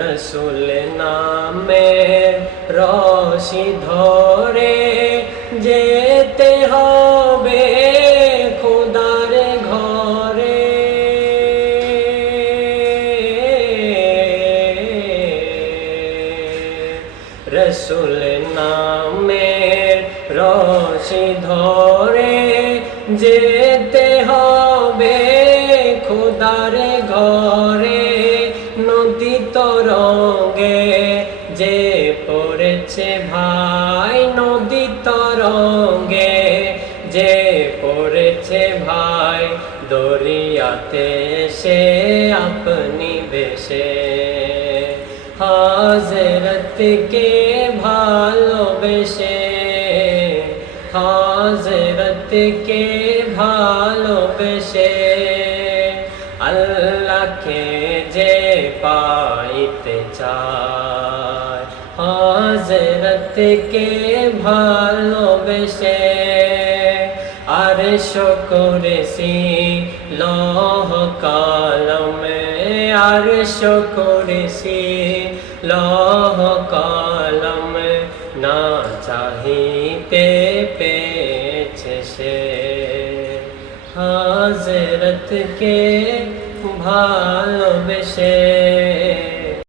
রসুল নামের রশি ধরে যেতে হবে খোদার ঘরে। রসুল নামের রশি ধরে যেতে হবে খোদার ঘরে। নদী তরঙ্গে যে পড়েছে ভাই, নদী তরঙ্গে যে পড়েছে ভাই, দরিয়াতে সে আপনি ভেসে হাজরতকে ভালোবেসে, হাজরতকে ভালোবেসে আল্লাহকে যে পাইতে চায়, হাজরতকে ভালোবেসে আরশ কুরসি লৌহ কলমে, আরশ কুরসি লৌহ কলম না চাহিতে পেয়েছে সে হাজরতকে ভালোবেসে।